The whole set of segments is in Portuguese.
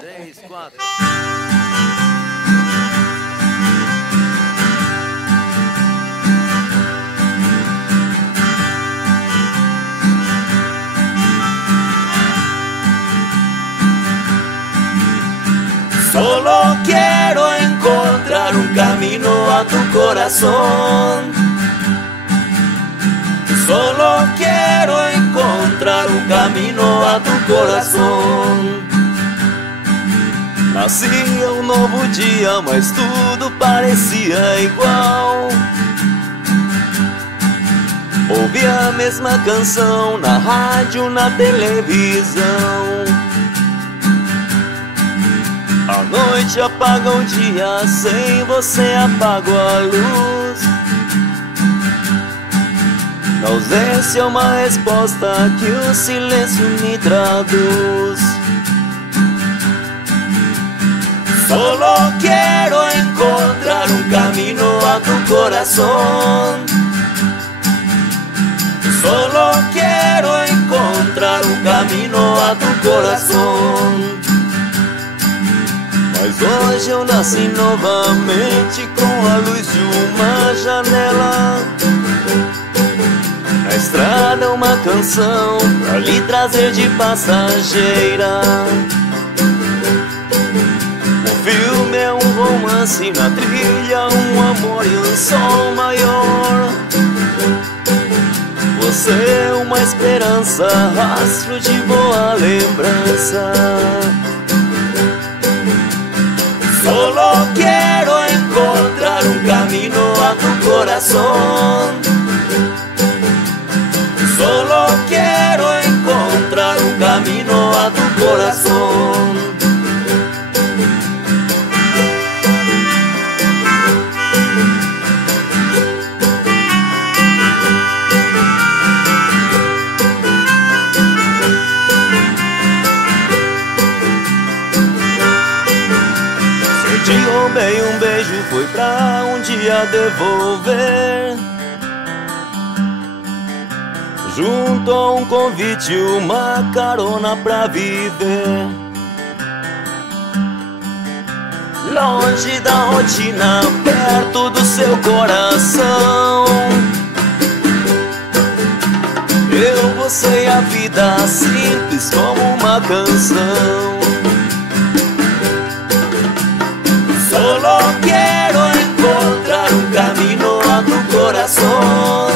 Três, quatro. Solo quiero encontrar un camino a tu corazón. Solo quiero encontrar un camino a tu corazón. Nascia um novo dia, mas tudo parecia igual. Ouvi a mesma canção na rádio, na televisão. A noite apaga o dia, sem você apago a luz. Na ausência uma resposta que o silêncio me traduz. Solo quiero encontrar un camino a tu corazón. Solo quiero encontrar un camino a tu corazón. Mas hoje eu nasci novamente com a luz de uma janela. Na estrada uma canção pra lhe trazer de passageira. O filme é um romance, na trilha um amor e um sol maior. Você é uma esperança, rastro de boa lembrança. Solo quiero encontrar un camino a tu corazón. Solo quiero encontrar un camino a tu corazón. Te roubei um beijo, foi pra um dia devolver. Junto a um convite, uma carona pra viver. Longe da rotina, perto do seu coração. Eu, você e a vida, simples como uma canção. Solo quiero encontrar un camino a tu corazón.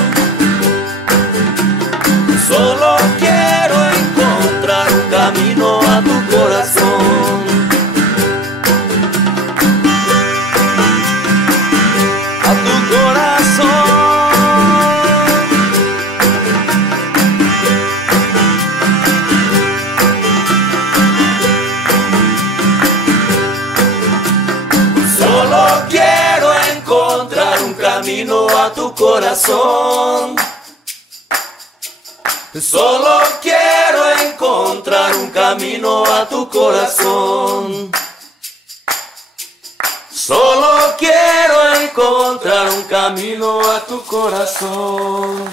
Solo quiero encontrar un camino a tu corazón. A tu corazón. Solo quiero encontrar un camino a tu corazón. Solo quiero encontrar un camino a tu corazón. Solo quiero encontrar un camino a tu corazón.